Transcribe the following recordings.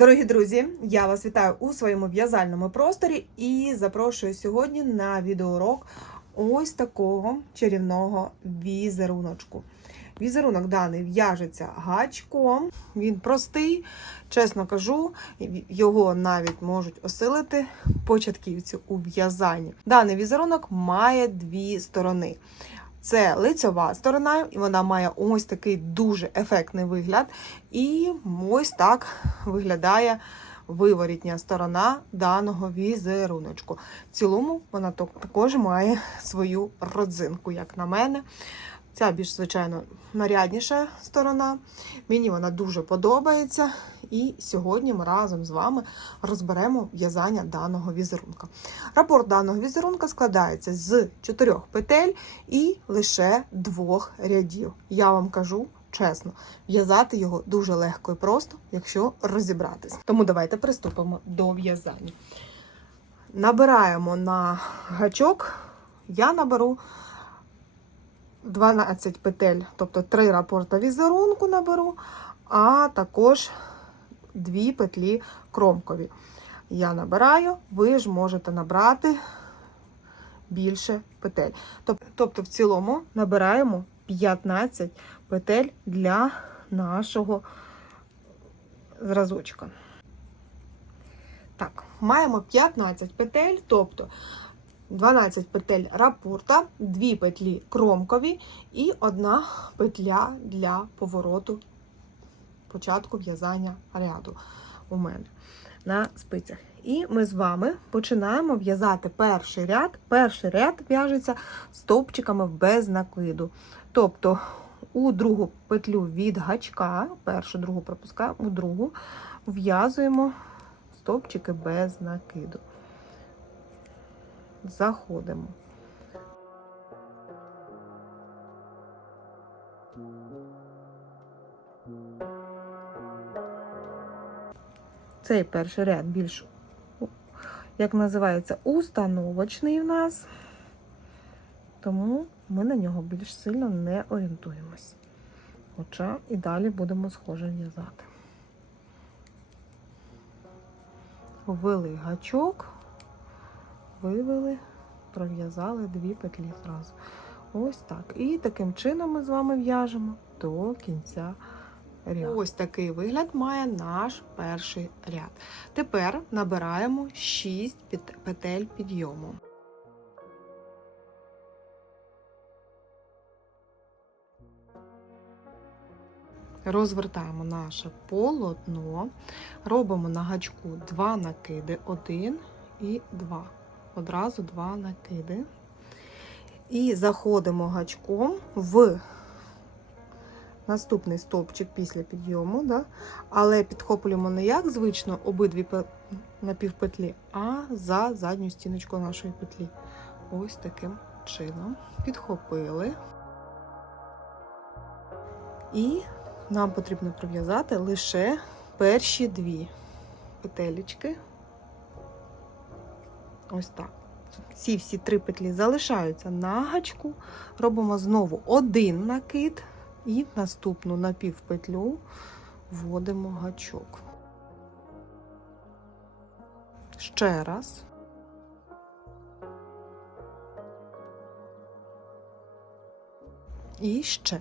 Дорогі друзі, я вас вітаю у своєму в'язальному просторі і запрошую сьогодні на відеоурок ось такого чарівного візеруночку. Візерунок даний в'яжеться гачком. Він простий, чесно кажу, його навіть можуть осилити початківці у в'язанні. Даний візерунок має дві сторони. Це лицьова сторона, і вона має ось такий дуже ефектний вигляд. І ось так виглядає виворітня сторона даного візеруночку. В цілому вона також має свою родзинку, як на мене. Ця більш, звичайно, нарядніша сторона. Мені вона дуже подобається. І сьогодні ми разом з вами розберемо в'язання даного візерунка. Рапорт даного візерунка складається з чотирьох петель і лише двох рядів. Я вам кажу чесно, в'язати його дуже легко і просто, якщо розібратись. Тому давайте приступимо до в'язання. Набираємо на гачок, я наберу 12 петель, тобто 3 рапорта візерунку наберу, а також 2 петлі кромкові. Я набираю, ви ж можете набрати більше петель. Тобто, в цілому набираємо 15 петель для нашого зразочка. Так, маємо 15 петель, тобто 12 петель рапорта, 2 петлі кромкові і одна петля для повороту початку в'язання ряду у мене на спицях. І ми з вами починаємо в'язати перший ряд. Перший ряд в'яжеться стовпчиками без накиду. Тобто у другу петлю від гачка, першу другу пропускаємо, у другу в'язуємо стовпчики без накиду. Заходимо. Цей перший ряд більш, як називається, установочний в нас, тому ми на нього більш сильно не орієнтуємось. Хоча і далі будемо схоже в'язати. Ввели гачок, вивели, пров'язали дві петлі зразу. Ось так. І таким чином ми з вами в'яжемо до кінця ряд. Ось такий вигляд має наш перший ряд. Тепер набираємо 6 петель підйому. Розвертаємо наше полотно, робимо на гачку 2 накиди, 1 і 2. Одразу 2 накиди. І заходимо гачком в наступний стовпчик після підйому, да? але підхоплюємо не як звично обидві напівпетлі, а за задню стіночку нашої петлі. Ось таким чином. Підхопили. І нам потрібно пров'язати лише перші дві петелечки. Ось так. Ці всі три петлі залишаються на гачку. Робимо знову один накид. І в наступну напівпетлю вводимо гачок. Ще раз. І ще.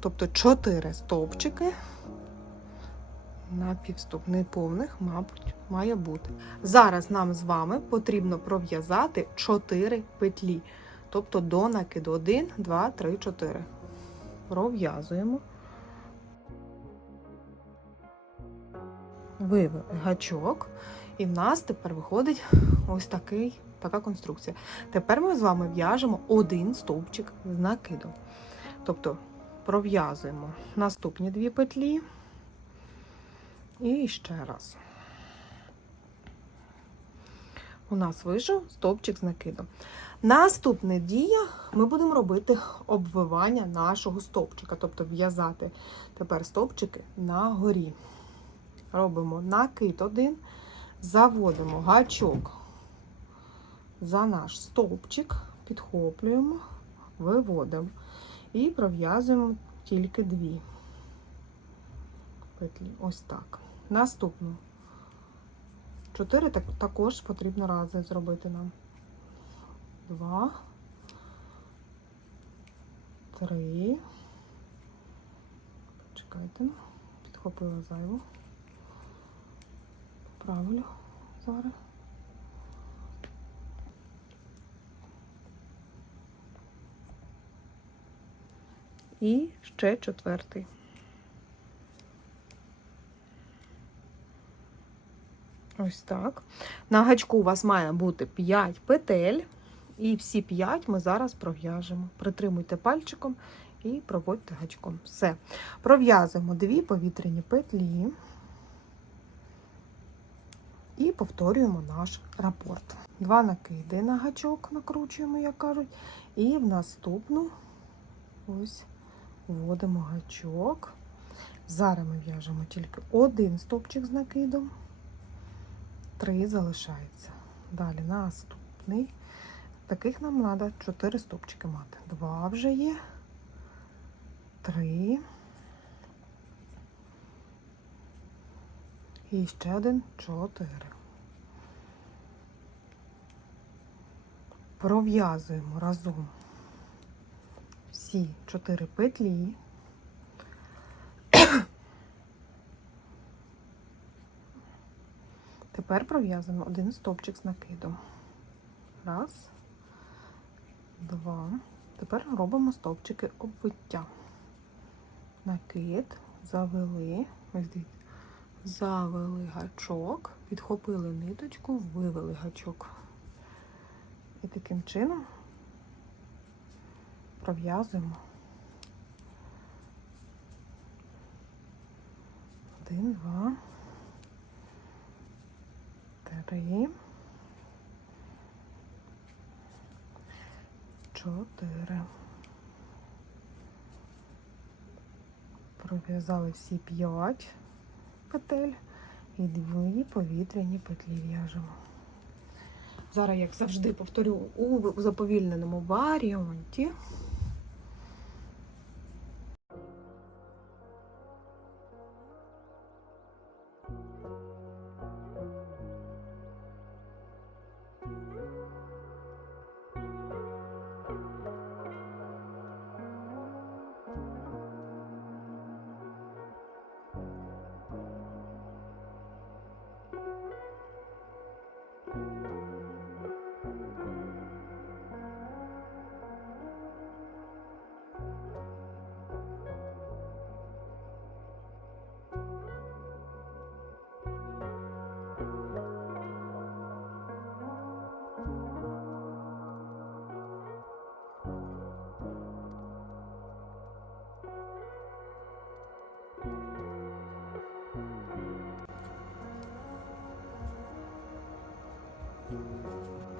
Тобто 4 стовпчики напівстоп неповних, мабуть, має бути. Зараз нам з вами потрібно пров'язати 4 петлі. Тобто до накиду 1, 2, 3, 4 пров'язуємо, вивели гачок, і в нас тепер виходить ось такий, така конструкція. Тепер ми з вами в'яжемо один стовпчик з накидом. Тобто пров'язуємо наступні дві петлі і ще раз. У нас вийшов стовпчик з накидом. Наступне дія ми будемо робити обвивання нашого стовпчика, тобто в'язати тепер стовпчики на горі. Робимо накид один, заводимо гачок за наш стовпчик, підхоплюємо, виводимо і пров'язуємо тільки дві петлі. Ось так. Наступну чотири так, також потрібно рази зробити нам. Два. Три. Почекайте. Підхопила зайву. Поправлю зараз. І ще четвертий. Ось так. На гачку у вас має бути 5 петель. І всі 5 ми зараз пров'яжемо. Притримуйте пальчиком і проводьте гачком. Все. Пров'язуємо дві повітряні петлі і повторюємо наш рапорт. Два накиди на гачок накручуємо, як кажуть, і в наступну ось вводимо гачок. Зараз ми в'яжемо тільки один стопчик з накидом, три залишається. Далі наступний. Таких нам треба 4 стопчики мати. Два вже є. Три. І ще один чотири. Пров'язуємо разом всі чотири петлі. Тепер пров'язуємо один стовпчик з накидом. Раз, два. Тепер робимо стовпчики обвиття. Накид, завели, завели гачок, підхопили ниточку, вивели гачок. І таким чином пров'язуємо. Один, два, три, чотири. Пров'язали всі п'ять петель і дві повітряні петлі в'яжемо. Зараз, як завжди, повторю у заповільненому варіанті.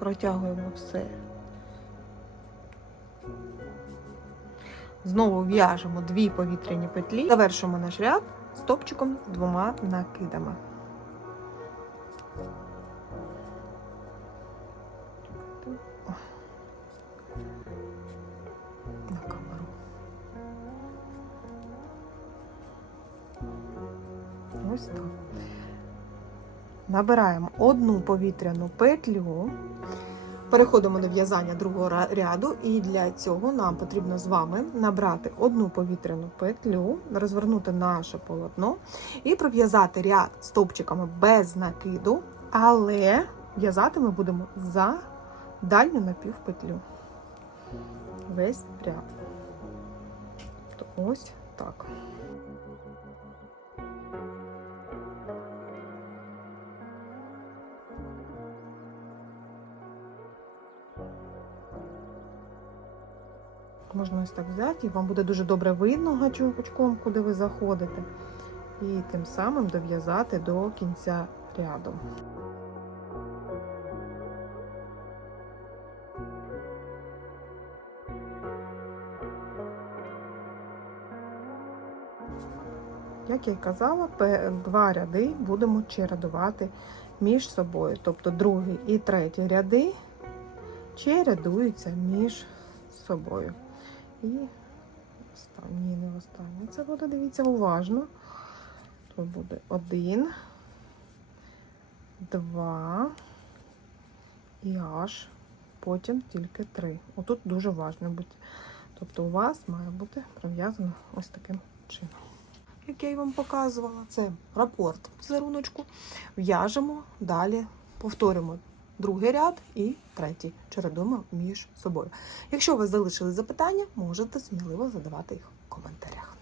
Протягуємо все. Знову в'яжемо дві повітряні петлі. Завершимо наш ряд стопчиком двома накидами. Ось так. Набираємо одну повітряну петлю, переходимо до в'язання другого ряду, і для цього нам потрібно з вами набрати одну повітряну петлю, розвернути наше полотно і пров'язати ряд стовпчиками без накиду, але в'язати ми будемо за дальню напівпетлю. Весь ряд. Ось так. Можна ось так взяти, і вам буде дуже добре видно гачком, куди ви заходите. І тим самим дов'язати до кінця ряду. Як я й казала, два ряди будемо чередувати між собою. Тобто другий і третій ряди чередуються між собою. І останній, не останній. Це буде, дивіться, уважно. Тут буде один, два і аж потім тільки три. Отут дуже важливо бути. Тобто у вас має бути прив'язано ось таким чином. Як я й вам показувала, це рапорт візеруночку. В'яжемо, далі повторюємо другий ряд і третій. Чередуємо між собою. Якщо у вас залишили запитання, можете сміливо задавати їх в коментарях.